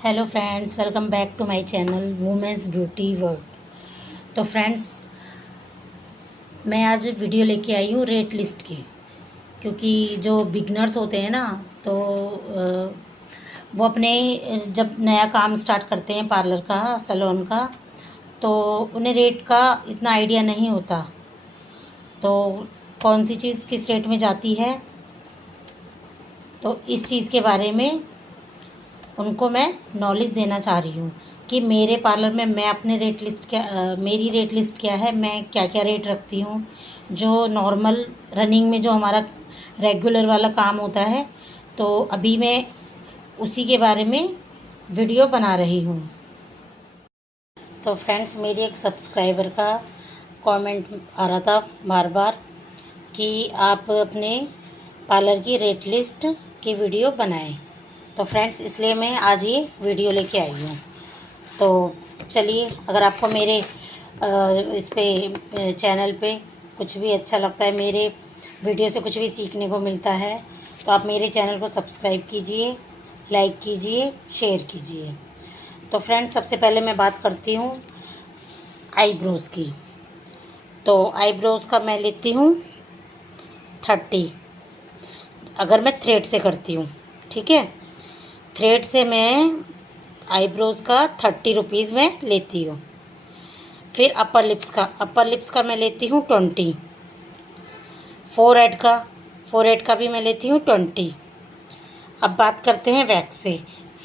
Hello friends, welcome back to my channel Women's Beauty World. तो friends, मैं आज video लेके आई हूँ रेट लिस्ट की, क्योंकि जो बिगनर्स होते हैं ना, तो वो अपने जब नया काम स्टार्ट करते हैं पार्लर का, सैलून का, तो उन्हें रेट का इतना आइडिया नहीं होता। तो कौन सी चीज़ किस रेट में जाती है, तो इस चीज़ के बारे में उनको मैं नॉलेज देना चाह रही हूँ कि मेरे पार्लर में मैं अपने रेट लिस्ट क्या मेरी रेट लिस्ट क्या है, मैं क्या क्या रेट रखती हूँ। जो नॉर्मल रनिंग में जो हमारा रेगुलर वाला काम होता है, तो अभी मैं उसी के बारे में वीडियो बना रही हूँ। तो फ्रेंड्स, मेरी एक सब्सक्राइबर का कमेंट आ रहा था बार बार कि आप अपने पार्लर की रेट लिस्ट की वीडियो बनाएं। तो फ्रेंड्स, इसलिए मैं आज ये वीडियो लेके आई हूँ। तो चलिए, अगर आपको मेरे इस पे चैनल पे कुछ भी अच्छा लगता है, मेरे वीडियो से कुछ भी सीखने को मिलता है, तो आप मेरे चैनल को सब्सक्राइब कीजिए, लाइक कीजिए, शेयर कीजिए। तो फ्रेंड्स, सबसे पहले मैं बात करती हूँ आईब्रोज़ की। तो आईब्रोज़ का मैं लेती हूँ 30, अगर मैं थ्रेड से करती हूँ। ठीक है, थ्रेड से मैं आईब्रोज़ का 30 रुपीज़ में लेती हूँ। फिर अपर लिप्स का मैं लेती हूँ 20। फोरहेड का भी मैं लेती हूँ 20। अब बात करते हैं वैक्स से।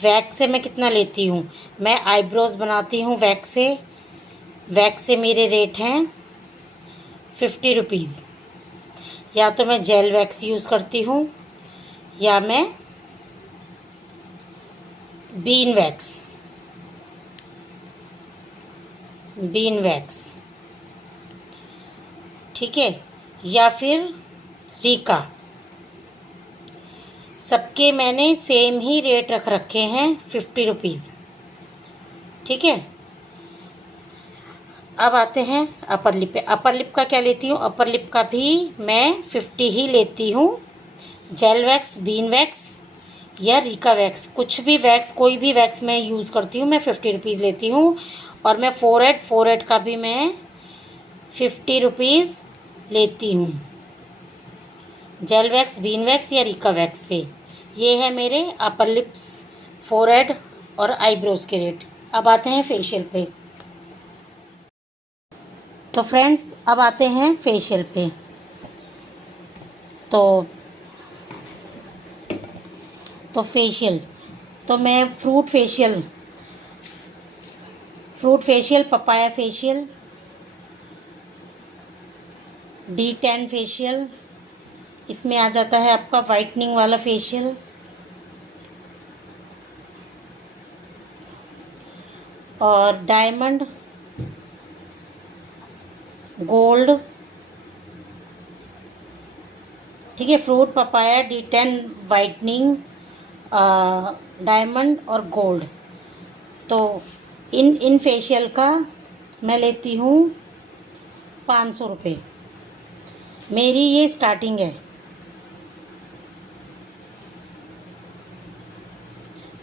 वैक्स से मैं कितना लेती हूँ? मैं आईब्रोज़ बनाती हूँ वैक्स से मेरे रेट हैं 50 रुपीज़। या तो मैं जेल वैक्स यूज़ करती हूँ, या मैं बीन वैक्स, ठीक है, या फिर रीका। सबके मैंने सेम ही रेट रख रखे हैं 50 रुपीज़। ठीक है, अब आते हैं अपर लिप पे। अपर लिप का क्या लेती हूँ? अपर लिप का भी मैं 50 ही लेती हूँ। जेल वैक्स, बीन वैक्स या रीका वैक्स, कुछ भी वैक्स, कोई भी वैक्स मैं यूज़ करती हूँ, मैं 50 रुपीज़ लेती हूँ। और मैं फोरहेड का भी मैं 50 रुपीज़ लेती हूँ, जेल वैक्स, बीन वैक्स या रीका वैक्स से। ये है मेरे अपर लिप्स, फोरहेड और आईब्रोज़ के रेट। अब आते हैं फेशियल पे। तो फ्रेंड्स, अब आते हैं फेशियल पे। तो फेशियल, तो मैं fruit facial, papaya facial, D10 facial, इसमें आ जाता है आपका वाइटनिंग वाला फेशियल, और डायमंड, गोल्ड, ठीक है, fruit, papaya, D10, whitening, diamond और गोल्ड। तो इन फेशियल का मैं लेती हूँ 500 रुपये। मेरी ये स्टार्टिंग है,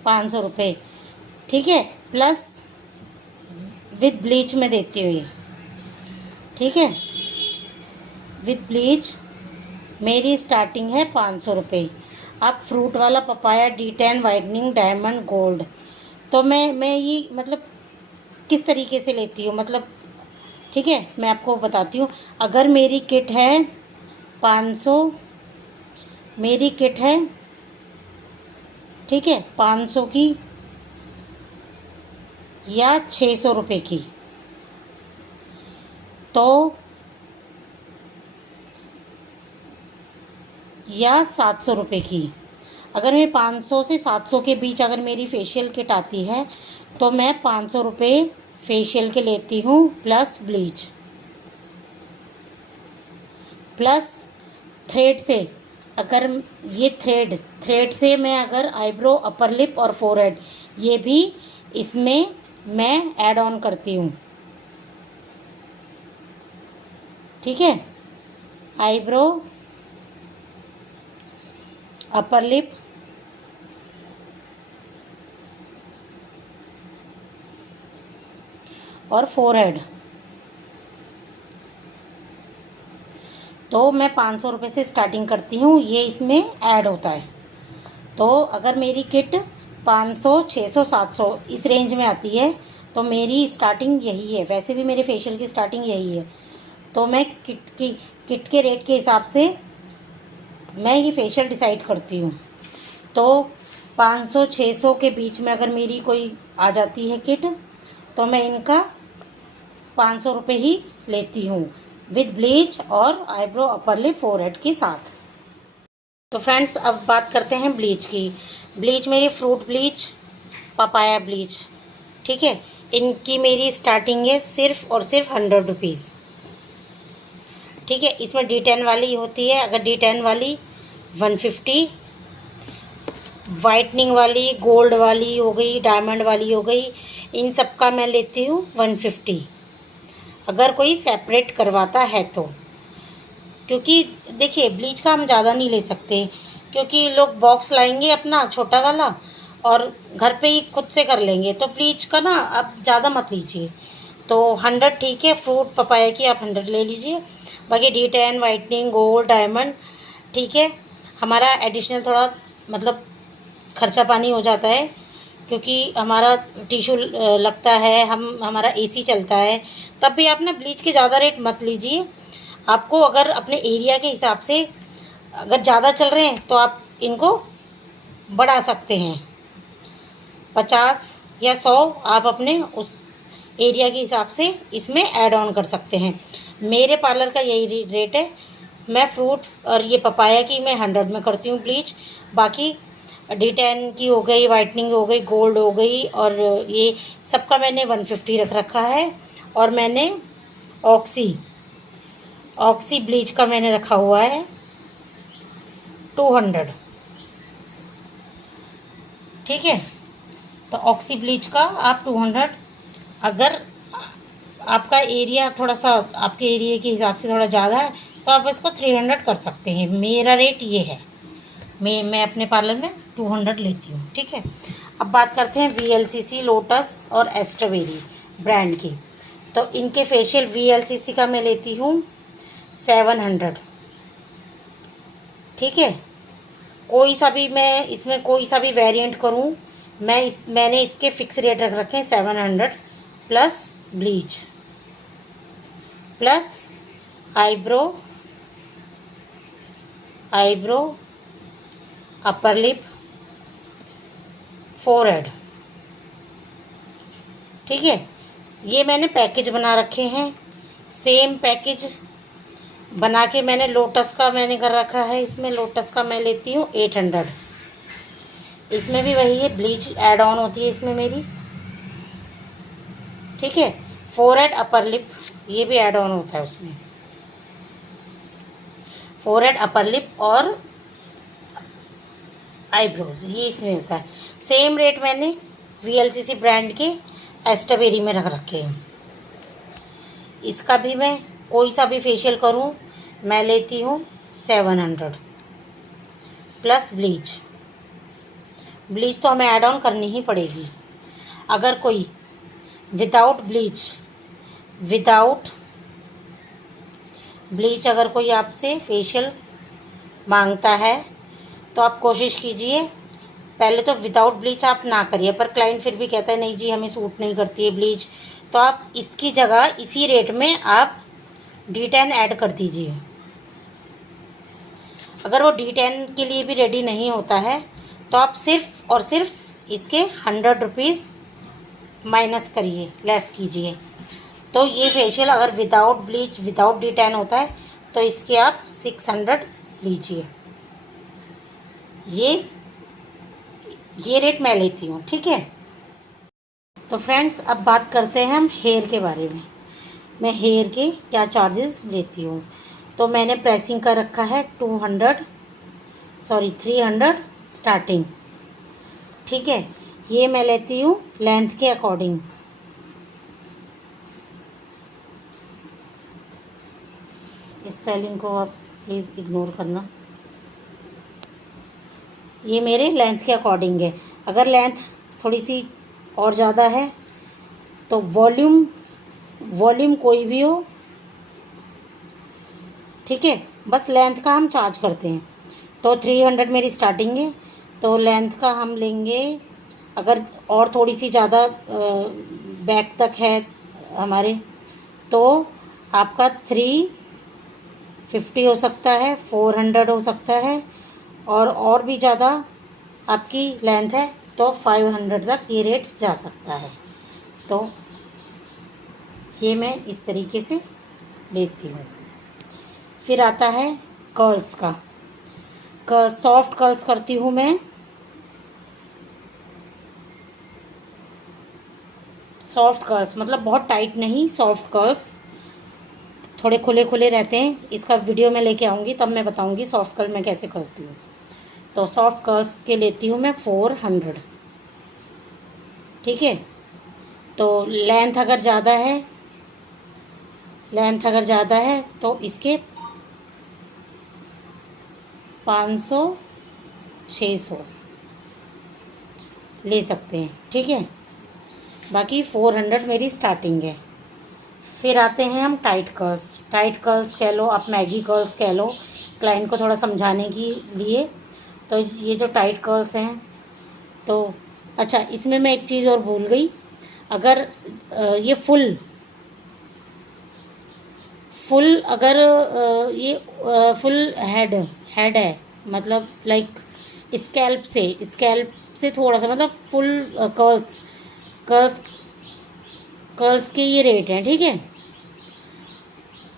500 रुपये। ठीक है, प्लस विद ब्लीच में देती हूँ ये। ठीक है, विद ब्लीच मेरी स्टार्टिंग है 500 रुपये। अब फ्रूट वाला, papaya, D10, whitening, diamond, gold, तो मैं ये मतलब किस तरीके से लेती हूँ, मतलब ठीक है, मैं आपको बताती हूँ। अगर मेरी किट है 500, मेरी किट है, ठीक है, 500 की या 600 रुपये की, तो या 700 रुपये की। अगर मैं 500 से 700 के बीच अगर मेरी फेशियल किट आती है, तो मैं 500 रुपये फेशियल के लेती हूँ, प्लस ब्लीच, प्लस थ्रेड से। अगर ये थ्रेड से मैं अगर आईब्रो, अपर लिप और फोरहेड, ये भी इसमें मैं ऐड ऑन करती हूँ। ठीक है, आईब्रो, अपर लिप, और फोरहेड। तो मैं 500 रुपये से स्टार्टिंग करती हूँ, ये इसमें ऐड होता है। तो अगर मेरी किट 500, 600, 700 इस रेंज में आती है तो मेरी स्टार्टिंग यही है। वैसे भी मेरे फेशियल की स्टार्टिंग यही है। तो मैं किट के रेट के हिसाब से मैं ये फेशियल डिसाइड करती हूँ। तो 500, 600 के बीच में अगर मेरी कोई आ जाती है किट तो मैं इनका 500 रुपये ही लेती हूँ, विद ब्लीच और आईब्रो, अपर लिप, फोरहेड के साथ। तो फ्रेंड्स अब बात करते हैं ब्लीच की। ब्लीच मेरी फ्रूट ब्लीच, पपाया ब्लीच, ठीक है। इनकी मेरी स्टार्टिंग है सिर्फ और सिर्फ 100 रुपीज़, ठीक है। इसमें D10 वाली होती है, अगर D10 वाली 150, वाइटनिंग वाली, गोल्ड वाली हो गई, डायमंड वाली हो गई, इन सब का मैं लेती हूँ 150, अगर कोई सेपरेट करवाता है तो। क्योंकि देखिए ब्लीच का हम ज़्यादा नहीं ले सकते, क्योंकि लोग बॉक्स लाएंगे अपना छोटा वाला और घर पे ही खुद से कर लेंगे। तो ब्लीच का ना आप ज़्यादा मत लीजिए। तो 100 ठीक है, फ्रूट पपाया की आप 100 ले लीजिए। बाकी D10, वाइटनिंग, गोल्ड, डायमंड, ठीक है। हमारा एडिशनल थोड़ा मतलब खर्चा पानी हो जाता है, क्योंकि हमारा टिश्यू लगता है, हमारा AC चलता है। तब भी आप ना ब्लीच के ज़्यादा रेट मत लीजिए। आपको अगर अपने एरिया के हिसाब से अगर ज़्यादा चल रहे हैं तो आप इनको बढ़ा सकते हैं, 50 या 100 आप अपने उस एरिया के हिसाब से इसमें ऐड ऑन कर सकते हैं। मेरे पार्लर का यही रेट है। मैं फ्रूट और ये पपाया की मैं 100 में करती हूँ ब्लीच। बाकी D10 की हो गई, वाइटनिंग हो गई, गोल्ड हो गई, और ये सबका मैंने 150 रख रखा है। और मैंने ऑक्सी ब्लीच का मैंने रखा हुआ है 200, ठीक है। तो ऑक्सी ब्लीच का आप 200, अगर आपका एरिया थोड़ा सा आपके एरिया के हिसाब से थोड़ा ज़्यादा है तो आप इसको 300 कर सकते हैं। मेरा रेट ये है, मैं अपने पार्लर में 200 लेती हूँ, ठीक है। अब बात करते हैं VLCC, लोटस और एस्ट्रॉबेरी ब्रांड की। तो इनके फेशियल VLCC का मैं लेती हूँ 700, ठीक है। कोई सा भी मैं इसमें कोई सा भी वेरिएंट करूँ, मैंने इसके फिक्स रेट रख रखे हैं 700 plus bleach plus eyebrow, upper lip, forehead, ठीक है। ये मैंने पैकेज बना रखे हैं। सेम पैकेज बना के मैंने लोटस का मैंने कर रखा है। इसमें लोटस का मैं लेती हूँ 800। इसमें भी वही है, ब्लीच ऐड ऑन होती है इसमें मेरी, ठीक है। फोरहेड, अपर लिप ये भी ऐड ऑन होता है उसमें। फोरहेड, अपर लिप और आईब्रोज ये इसमें होता है। सेम रेट मैंने VLCC ब्रांड के एस्ट्रॉबेरी में रख रखे हैं। इसका भी मैं कोई सा भी फेशियल करूं मैं लेती हूँ 700 प्लस ब्लीच। ब्लीच तो हमें ऐड ऑन करनी ही पड़ेगी। अगर कोई विदाउट ब्लीच अगर कोई आपसे फेशियल मांगता है तो आप कोशिश कीजिए, पहले तो विदाउट ब्लीच आप ना करिए। पर क्लाइंट फिर भी कहता है नहीं जी हमें सूट नहीं करती है ब्लीच, तो आप इसकी जगह इसी रेट में आप D10 ऐड कर दीजिए। अगर वो D10 के लिए भी रेडी नहीं होता है तो आप सिर्फ और सिर्फ इसके 100 रुपीज़ माइनस करिए, लेस कीजिए। तो ये फेशियल अगर विदाउट ब्लीच, विदाउट D10 होता है तो इसके आप 600 लीजिए। ये रेट मैं लेती हूँ, ठीक है। तो फ्रेंड्स अब बात करते हैं हम हेयर के बारे में। मैं हेयर के क्या चार्जेस लेती हूँ। तो मैंने प्रेसिंग का रखा है 300 स्टार्टिंग, ठीक है। ये मैं लेती हूँ लेंथ के अकॉर्डिंग। स्पेलिंग को आप प्लीज़ इग्नोर करना। ये मेरे लेंथ के अकॉर्डिंग है। अगर लेंथ थोड़ी सी और ज़्यादा है तो वॉल्यूम वॉल्यूम कोई भी हो, ठीक है, बस लेंथ का हम चार्ज करते हैं। तो 300 मेरी स्टार्टिंग है, तो लेंथ का हम लेंगे, अगर और थोड़ी सी ज़्यादा बैक तक है हमारे, तो आपका 350 हो सकता है, 400 हो सकता है, और भी ज़्यादा आपकी लेंथ है तो 500 तक ये रेट जा सकता है। तो ये मैं इस तरीके से लेती हूँ। फिर आता है कर्ल्स का। सॉफ्ट कर्ल्स करती हूँ मैं, सॉफ्ट कर्ल्स मतलब बहुत टाइट नहीं, सॉफ्ट कर्ल्स थोड़े खुले खुले रहते हैं। इसका वीडियो मैं लेके आऊँगी, तब मैं बताऊँगी सॉफ्ट कर्ल मैं कैसे करती हूँ। तो सॉफ्ट कर्ल्स के लेती हूँ मैं 400, ठीक है। तो लेंथ अगर ज़्यादा है तो इसके 500 600 ले सकते हैं, ठीक है। बाकी 400 मेरी स्टार्टिंग है। फिर आते हैं हम टाइट कर्ल्स कह लो, आप मैगी कर्ल्स कह लो, क्लाइंट को थोड़ा समझाने के लिए। तो ये जो टाइट कर्ल्स हैं, तो अच्छा, इसमें मैं एक चीज़ और भूल गई, अगर ये फुल अगर ये फुल हेड है, मतलब लाइक स्कैल्प से थोड़ा सा, मतलब फुल कर्ल्स के ये रेट हैं, ठीक है।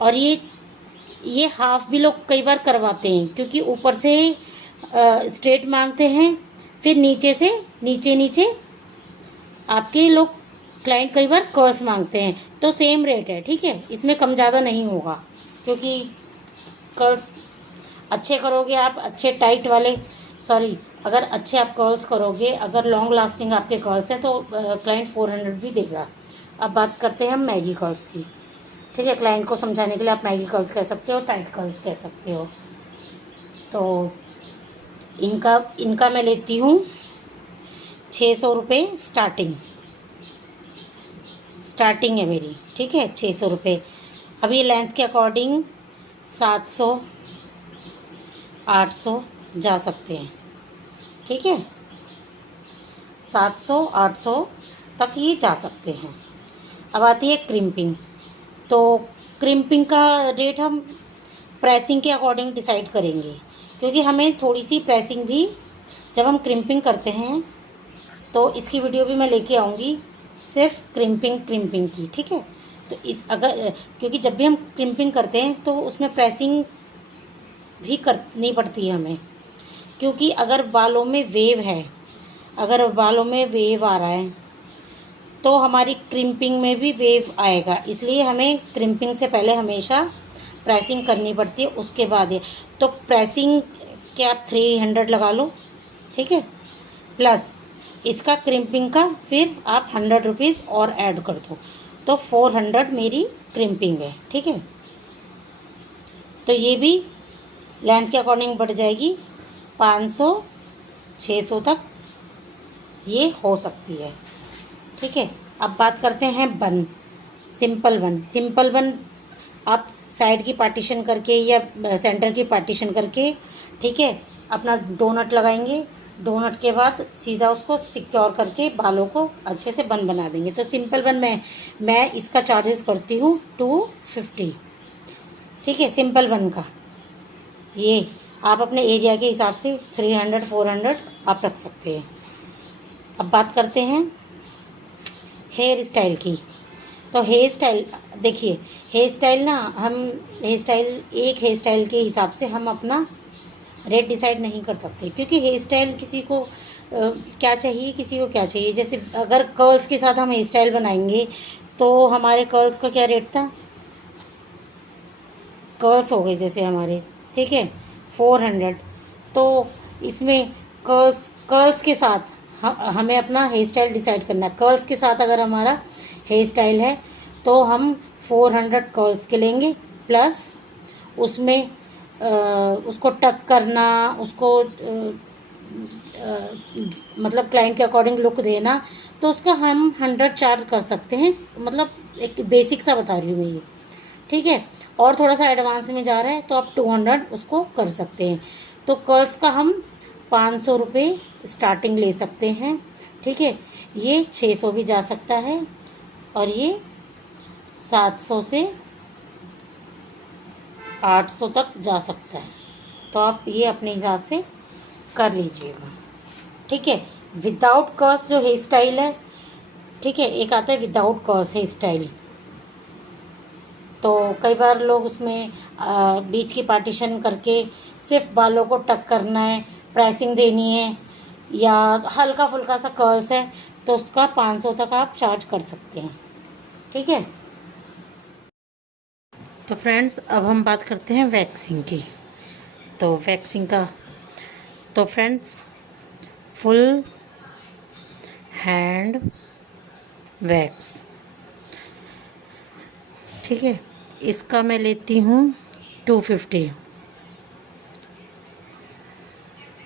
और ये हाफ भी लोग कई बार करवाते हैं, क्योंकि ऊपर से स्ट्रेट मांगते हैं, फिर नीचे आपके लोग क्लाइंट कई बार कर्ल्स मांगते हैं, तो सेम रेट है, ठीक है। इसमें कम ज़्यादा नहीं होगा, क्योंकि कर्ल्स अच्छे करोगे आप, अच्छे टाइट वाले, सॉरी, अगर अच्छे आप कर्ल्स करोगे, अगर लॉन्ग लास्टिंग आपके कर्ल्स हैं, तो क्लाइंट 400 भी देगा। अब बात करते हैं हम मैगी कर्ल्स की, ठीक है। क्लाइंट को समझाने के लिए आप मैगी कर्ल्स कह सकते हो, टाइट कर्ल्स कह सकते हो। तो इनका मैं लेती हूँ 600 रुपये स्टार्टिंग है मेरी, ठीक है, 600 रुपये। अभी लेंथ के अकॉर्डिंग 700 800 जा सकते हैं, ठीक है, 700 800 तक ये जा सकते हैं। अब आती है क्रिम्पिंग। तो क्रिम्पिंग का रेट हम प्रेसिंग के अकॉर्डिंग डिसाइड करेंगे, क्योंकि हमें थोड़ी सी प्रेसिंग भी, जब हम क्रिम्पिंग करते हैं, तो इसकी वीडियो भी मैं लेके आऊँगी, सिर्फ क्रिम्पिंग की, ठीक है। तो क्योंकि जब भी हम क्रिम्पिंग करते हैं तो उसमें प्रेसिंग भी करनी पड़ती है हमें, क्योंकि अगर बालों में वेव आ रहा है, तो हमारी क्रिम्पिंग में भी वेव आएगा, इसलिए हमें क्रिम्पिंग से पहले हमेशा प्रेसिंग करनी पड़ती है, उसके बाद ये। तो प्रेसिंग के आप 300 लगा लो, ठीक है, प्लस इसका क्रिम्पिंग का फिर आप 100 रुपीज़ और ऐड कर दो, तो 400 मेरी क्रिम्पिंग है, ठीक है। तो ये भी लेंथ के अकॉर्डिंग बढ़ जाएगी, 500 600 तक ये हो सकती है, ठीक है। अब बात करते हैं सिंपल बन आप साइड की पार्टीशन करके या सेंटर की पार्टीशन करके, ठीक है, अपना डोनट लगाएंगे। डोनट के बाद सीधा उसको सिक्योर करके बालों को अच्छे से बन बना देंगे। तो सिंपल बन मैं इसका चार्जेस करती हूँ 250, ठीक है, सिंपल बन का। ये आप अपने एरिया के हिसाब से 300 400 आप रख सकते हैं। अब बात करते हैं हेयर स्टाइल की। तो हेयर स्टाइल देखिए, हेयर स्टाइल ना, एक हेयर स्टाइल के हिसाब से हम अपना रेट डिसाइड नहीं कर सकते, क्योंकि हेयर स्टाइल किसी को क्या चाहिए, किसी को क्या चाहिए। जैसे अगर कर्ल्स के साथ हम हेयर स्टाइल बनाएंगे, तो हमारे कर्ल्स का क्या रेट था, कर्ल्स हो गए जैसे हमारे, ठीक है, 400। तो इसमें कर्ल्स के साथ हमें अपना हेयर स्टाइल डिसाइड करना है। कर्ल्स के साथ अगर हमारा हेयर स्टाइल है, तो हम 400 कर्ल्स के लेंगे, प्लस उसमें उसको टक करना, उसको मतलब क्लाइंट के अकॉर्डिंग लुक देना, तो उसका हम 100 चार्ज कर सकते हैं। मतलब एक बेसिक सा बता रही हूँ मैं ये, ठीक है। और थोड़ा सा एडवांस में जा रहा है तो आप 200 उसको कर सकते हैं। तो कर्ल्स का हम 500 रुपये स्टार्टिंग ले सकते हैं, ठीक है। ये 600 भी जा सकता है और ये 700 से 800 तक जा सकता है। तो आप ये अपने हिसाब से कर लीजिएगा, ठीक है। विदाउट कर्ल्स जो हेयर स्टाइल है, ठीक है, एक आता है विदाउट कर्ल्स हेयर स्टाइल। तो कई बार लोग उसमें बीच की पार्टीशन करके सिर्फ बालों को टक करना है, प्रेसिंग देनी है, या हल्का फुल्का सा कर्ल्स है, तो उसका 500 तक आप चार्ज कर सकते हैं, ठीक है। तो फ्रेंड्स, अब हम बात करते हैं वैक्सिंग की। तो वैक्सिंग का, तो फ्रेंड्स, फुल हैंड वैक्स, ठीक है, इसका मैं लेती हूँ 250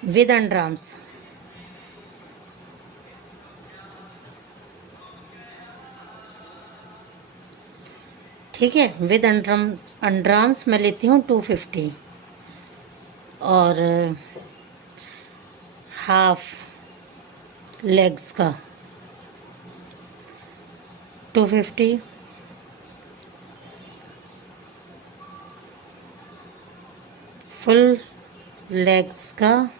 विद अंडरआर्म्स। ठीक है, विद अंडरआर्म्स मैं लेती हूँ 250, और हाफ लेग्स का 250, फुल लेग्स का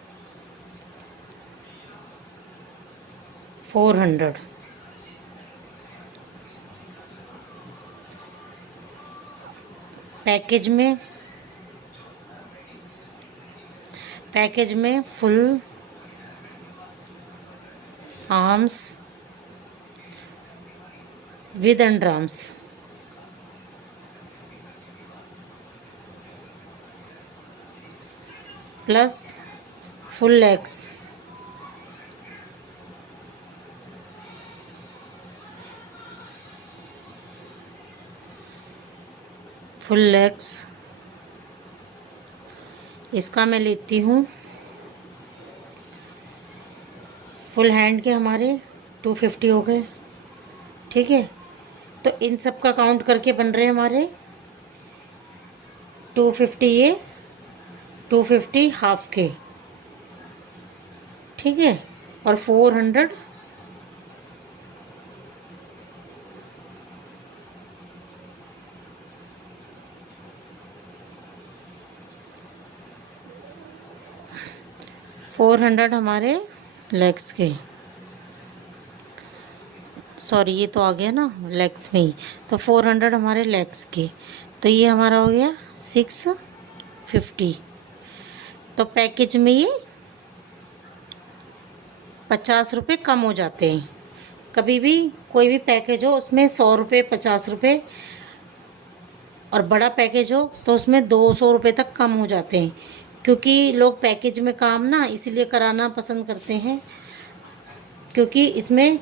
400, पैकेज में full arms with underarms plus full legs, full legs, इसका मैं लेती हूँ फुल हैंड के हमारे 250 हो गए, ठीक है। तो इन सब का काउंट करके बन रहे हमारे 250, ये 250 हाफ के, ठीक है, और 400 400 हमारे लेग्स के, सॉरी ये तो आ गया ना लेग्स में ही, तो 400 हमारे लेग्स के, तो ये हमारा हो गया 650। तो पैकेज में ये 50 रुपये कम हो जाते हैं। कभी भी कोई भी पैकेज हो उसमें 100 रुपये, 50 रुपये, और बड़ा पैकेज हो तो उसमें 200 रुपये तक कम हो जाते हैं, क्योंकि लोग पैकेज में काम ना इसीलिए कराना पसंद करते हैं क्योंकि इसमें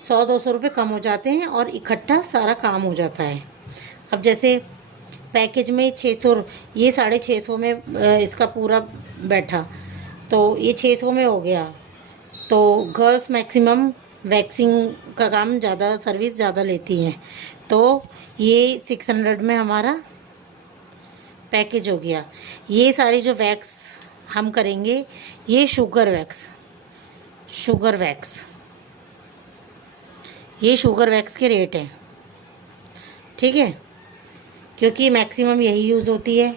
100-200 रुपये कम हो जाते हैं और इकट्ठा सारा काम हो जाता है। अब जैसे पैकेज में 600, ये 650 में इसका पूरा बैठा, तो ये 600 में हो गया। तो गर्ल्स मैक्सिमम वैक्सिंग का काम ज़्यादा, सर्विस ज़्यादा लेती हैं, तो ये 600 में हमारा पैकेज हो गया। ये सारी जो वैक्स हम करेंगे, ये शुगर वैक्स, ये शुगर वैक्स के रेट हैं, ठीक है, क्योंकि मैक्सिमम यही यूज़ होती है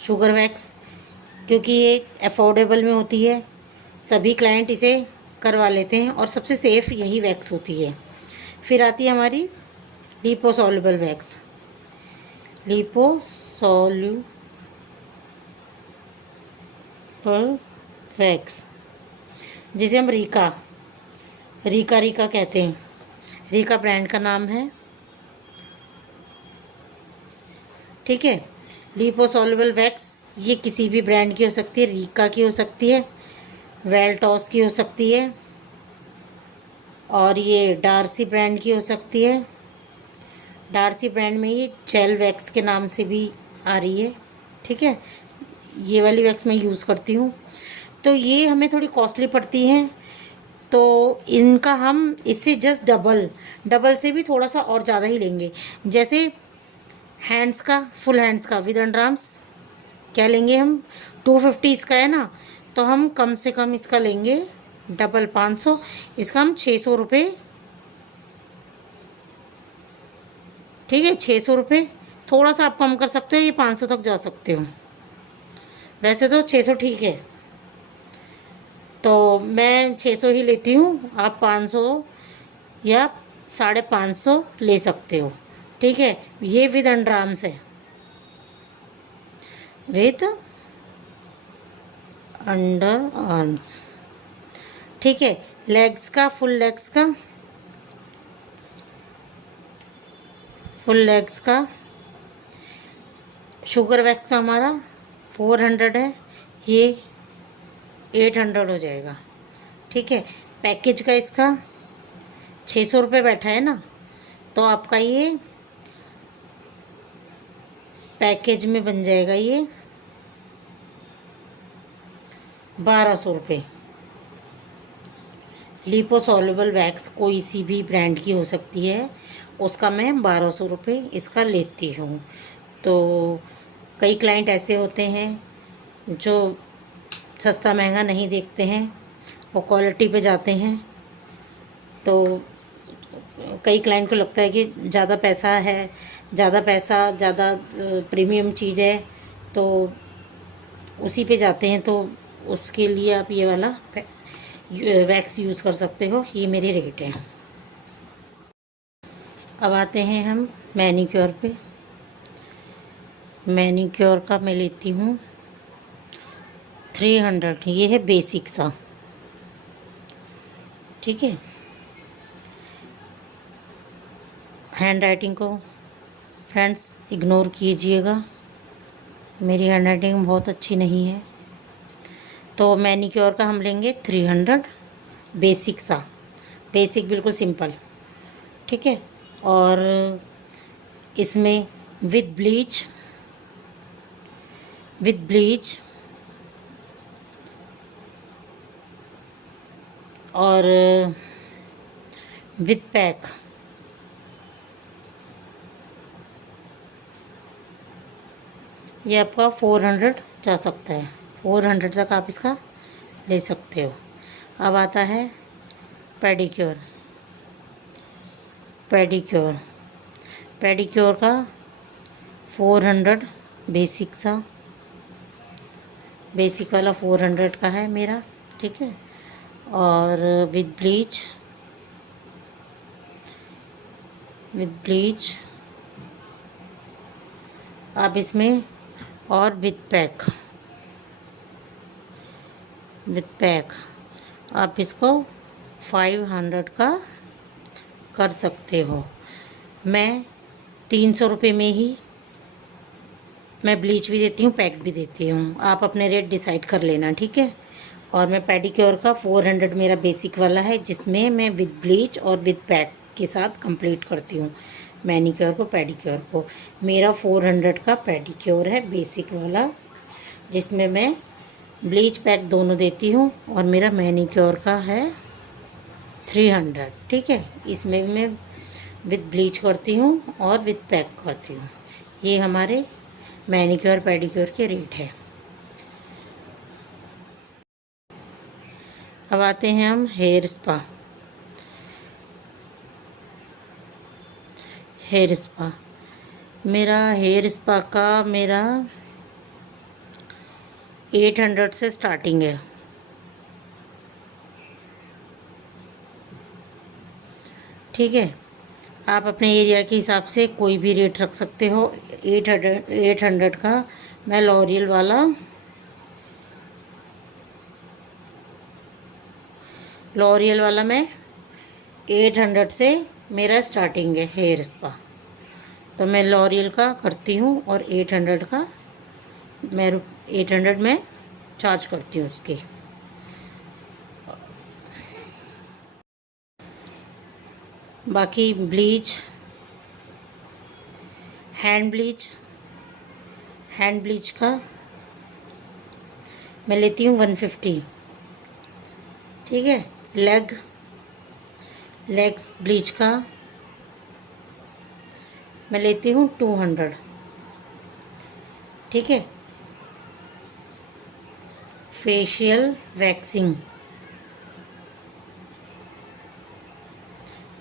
शुगर वैक्स, क्योंकि ये अफोर्डेबल में होती है, सभी क्लाइंट इसे करवा लेते हैं और सबसे सेफ़ यही वैक्स होती है। फिर आती है हमारी लिपोसॉल्युबल वैक्स, वैक्स, जिसे हम रीका कहते हैं, रीका ब्रांड का नाम है, ठीक है। लिपोसॉल्युबल वैक्स ये किसी भी ब्रांड की हो सकती है, रीका की हो सकती है, वेल्टॉस की हो सकती है, और ये डार्सी ब्रांड की हो सकती है। डार्सी ब्रांड में ये जेल वैक्स के नाम से भी आ रही है, ठीक है। ये वाली वैक्स मैं यूज़ करती हूँ। तो ये हमें थोड़ी कॉस्टली पड़ती हैं, तो इनका हम इससे जस्ट डबल से भी थोड़ा सा और ज़्यादा ही लेंगे। जैसे हैंड्स का, फुल हैंड्स का विद अंडर आर्म्स क्या लेंगे हम, 250 इसका है ना, तो हम कम से कम इसका लेंगे डबल 500, इसका हम 600 रुपये, ठीक है 600 रुपये। थोड़ा सा आप कम कर सकते हो, ये 500 तक जा सकते हो, वैसे तो 600 ठीक है, तो मैं 600 ही लेती हूँ, आप 500 या 550 ले सकते हो, ठीक है। ये विद अंडर आर्म्स है, विद अंडर आर्म्स, ठीक है। लेग्स का, फुल लेग्स का शुगर वैक्स का हमारा 400 है, ये 800 हो जाएगा, ठीक है। पैकेज का इसका 600 रुपये बैठा है ना, तो आपका ये पैकेज में बन जाएगा ये 1200 रुपये। लिपोसॉल्युबल वैक्स कोई सी भी ब्रांड की हो सकती है, उसका मैं 1200 रुपये इसका लेती हूँ। तो कई क्लाइंट ऐसे होते हैं जो सस्ता महंगा नहीं देखते हैं, वो क्वालिटी पे जाते हैं, तो कई क्लाइंट को लगता है कि ज़्यादा ज़्यादा प्रीमियम चीज़ है, तो उसी पे जाते हैं। तो उसके लिए आप ये वाला वैक्स यूज़ कर सकते हो, ये मेरे रेट हैं। अब आते हैं हम मैनीक्योर पे। मैनीक्योर का मैं लेती हूँ 300, ये है बेसिक सा, ठीक है। हैंड राइटिंग को फ्रेंड्स इग्नोर कीजिएगा, मेरी हैंड राइटिंग बहुत अच्छी नहीं है। तो मैनीक्योर का हम लेंगे 300, बेसिक सा, बेसिक बिल्कुल सिंपल, ठीक है। और इसमें विद ब्लीच और विद पैक, ये आपका 400 जा सकता है, 400 तक आप इसका ले सकते हो। अब आता है पेडिक्योर का 400 बेसिक वाला 400 का है मेरा, ठीक है। और विद ब्लीच आप इसमें, और विद पैक आप इसको 500 का कर सकते हो। मैं 300 रुपये में ही मैं ब्लीच भी देती हूँ, पैक भी देती हूँ, आप अपने रेट डिसाइड कर लेना, ठीक है। और मैं पेडिक्योर का 400 मेरा बेसिक वाला है, जिसमें मैं विद ब्लीच और विद पैक के साथ कंप्लीट करती हूँ मैनीक्योर को, पेडिक्योर को। मेरा 400 का पेडिक्योर है बेसिक वाला, जिसमें मैं ब्लीच पैक दोनों देती हूँ, और मेरा मैनीक्योर का है 300, ठीक है। इसमें भी मैं विद ब्लीच करती हूँ और विद पैक करती हूँ। ये हमारे मैनीक्योर पेडिक्योर के रेट है। अब आते हैं हम हेयर स्पा। मेरा हेयर स्पा का 800 से स्टार्टिंग है, ठीक है। आप अपने एरिया के हिसाब से कोई भी रेट रख सकते हो। 800 का मैं लॉरियल वाला मैं 800 से मेरा स्टार्टिंग है हेयर स्पा, तो मैं लॉरियल का करती हूँ, और 800 का मैं 800 में चार्ज करती हूँ उसकी। बाकी ब्लीच, हैंड ब्लीच का मैं लेती हूँ 150। ठीक है। लेग्स ब्लीच का मैं लेती हूँ 200। ठीक है। फेशियल वैक्सिंग,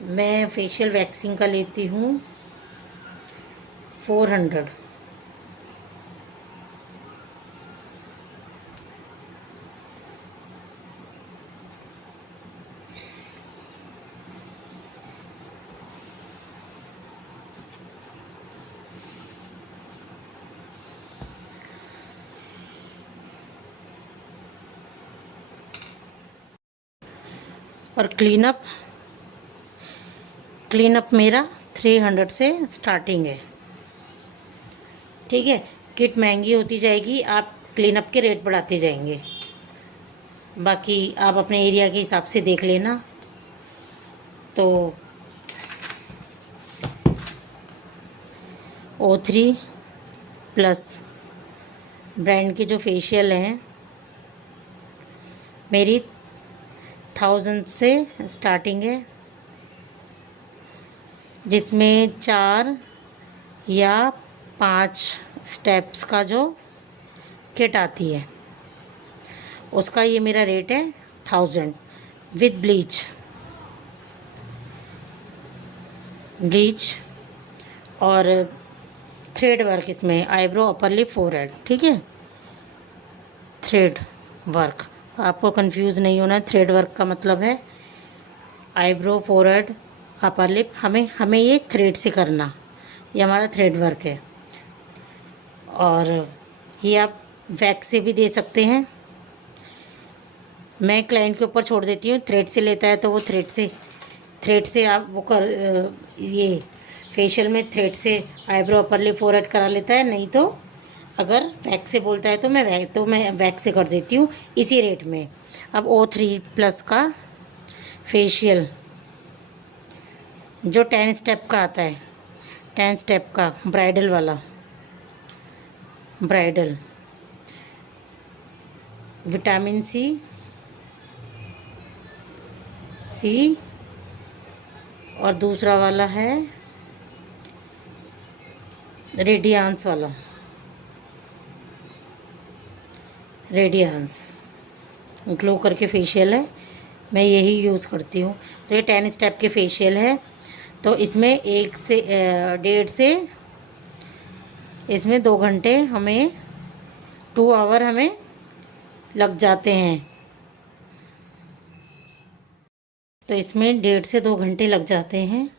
मैं फेशियल वैक्सिंग का लेती हूँ 400। और क्लीनअप मेरा 300 से स्टार्टिंग है। ठीक है। किट महंगी होती जाएगी, आप क्लीनअप के रेट बढ़ाते जाएंगे, बाकी आप अपने एरिया के हिसाब से देख लेना। तो O3 प्लस ब्रांड के जो फेशियल हैं मेरी 1000 से स्टार्टिंग है, जिसमें 4 या 5 स्टेप्स का जो किट आती है उसका ये मेरा रेट है 1000 विद ब्लीच और थ्रेड वर्क, इसमें आईब्रो, अपर लिप, फोरहेड। ठीक है। थ्रेड वर्क, आपको कंफ्यूज नहीं होना। थ्रेड वर्क का मतलब है आईब्रो, फोरहेड, अपर लिप, हमें ये थ्रेड से करना, ये हमारा थ्रेड वर्क है। और ये आप वैक्स से भी दे सकते हैं, मैं क्लाइंट के ऊपर छोड़ देती हूँ। थ्रेड से लेता है तो वो थ्रेड से आप वो ये फेशियल में थ्रेड से आईब्रो, अपर लिप, फोरहेड करा लेता है। नहीं तो अगर वैक्स से बोलता है तो मैं वैक्स से कर देती हूँ इसी रेट में। अब O3 प्लस का फेशियल जो 10 स्टेप का आता है, 10 स्टेप का ब्राइडल वाला, विटामिन सी और दूसरा वाला है रेडियांस वाला, ग्लो करके फेशियल है, मैं यही यूज़ करती हूँ। तो ये 10 स्टेप के फेशियल है, तो इसमें 1.5 से इसमें 2 घंटे हमें 2 आवर हमें लग जाते हैं। तो इसमें 1.5 से 2 घंटे लग जाते हैं।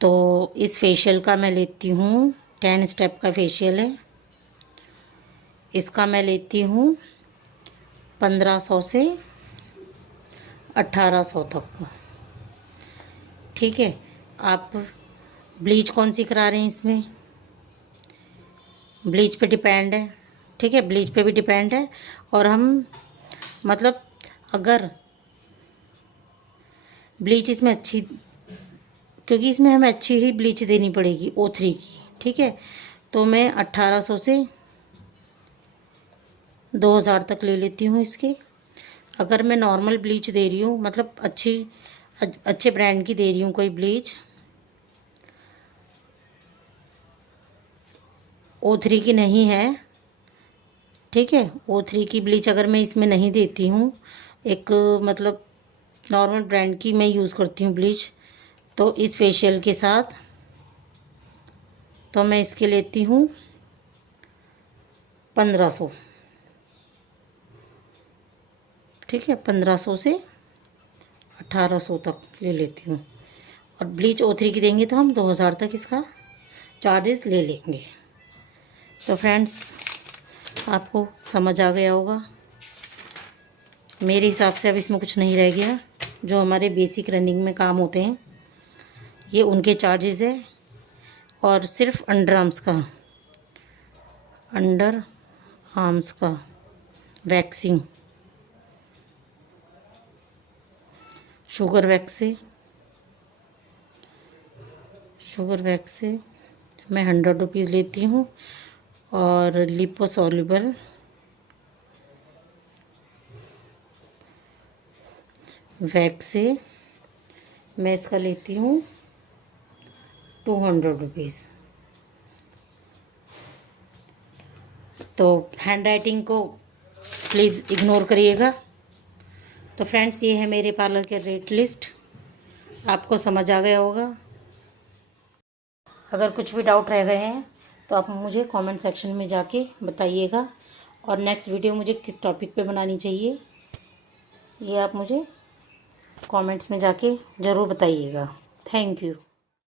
तो इस फेशियल का मैं लेती हूँ, 10 स्टेप का फेशियल है, इसका मैं लेती हूँ 1500 से 1800 तक का। ठीक है। आप ब्लीच कौन सी करा रहे हैं, इसमें ब्लीच पे डिपेंड है। ठीक है, ब्लीच पे भी डिपेंड है। और हम मतलब अगर ब्लीच इसमें अच्छी, क्योंकि इसमें हमें अच्छी ही ब्लीच देनी पड़ेगी O3 की। ठीक है। तो मैं 1800 से 2000 तक ले लेती हूँ इसके। अगर मैं नॉर्मल ब्लीच दे रही हूँ, मतलब अच्छे ब्रांड की दे रही हूँ कोई ब्लीच, O3 की नहीं है। ठीक है। O3 की ब्लीच अगर मैं इसमें नहीं देती हूँ, एक मतलब नॉर्मल ब्रांड की मैं यूज़ करती हूँ ब्लीच, तो इस फेशियल के साथ तो मैं इसके लेती हूँ 1500। ठीक है, 1500 से 1800 तक ले लेती हूँ। और ब्लीच O3 की देंगे तो हम 2000 तक इसका चार्जेस ले लेंगे। तो फ्रेंड्स, आपको समझ आ गया होगा। मेरे हिसाब से अब इसमें कुछ नहीं रह गया। जो हमारे बेसिक रनिंग में काम होते हैं ये उनके चार्जेस है। और सिर्फ अंडर आर्म्स का वैक्सिंग, शुगर वैक्स से मैं 100 रुपीज़ लेती हूँ। और लिपोसॉल्युबल वैक्स से मैं इसका लेती हूँ 200 रुपीज़। तो हैंड राइटिंग को प्लीज़ इग्नोर करिएगा। तो फ्रेंड्स, ये है मेरे पार्लर के रेट लिस्ट, आपको समझ आ गया होगा। अगर कुछ भी डाउट रह गए हैं तो आप मुझे कमेंट सेक्शन में जाके बताइएगा, और नेक्स्ट वीडियो मुझे किस टॉपिक पे बनानी चाहिए ये आप मुझे कमेंट्स में जाके ज़रूर बताइएगा। Thank you.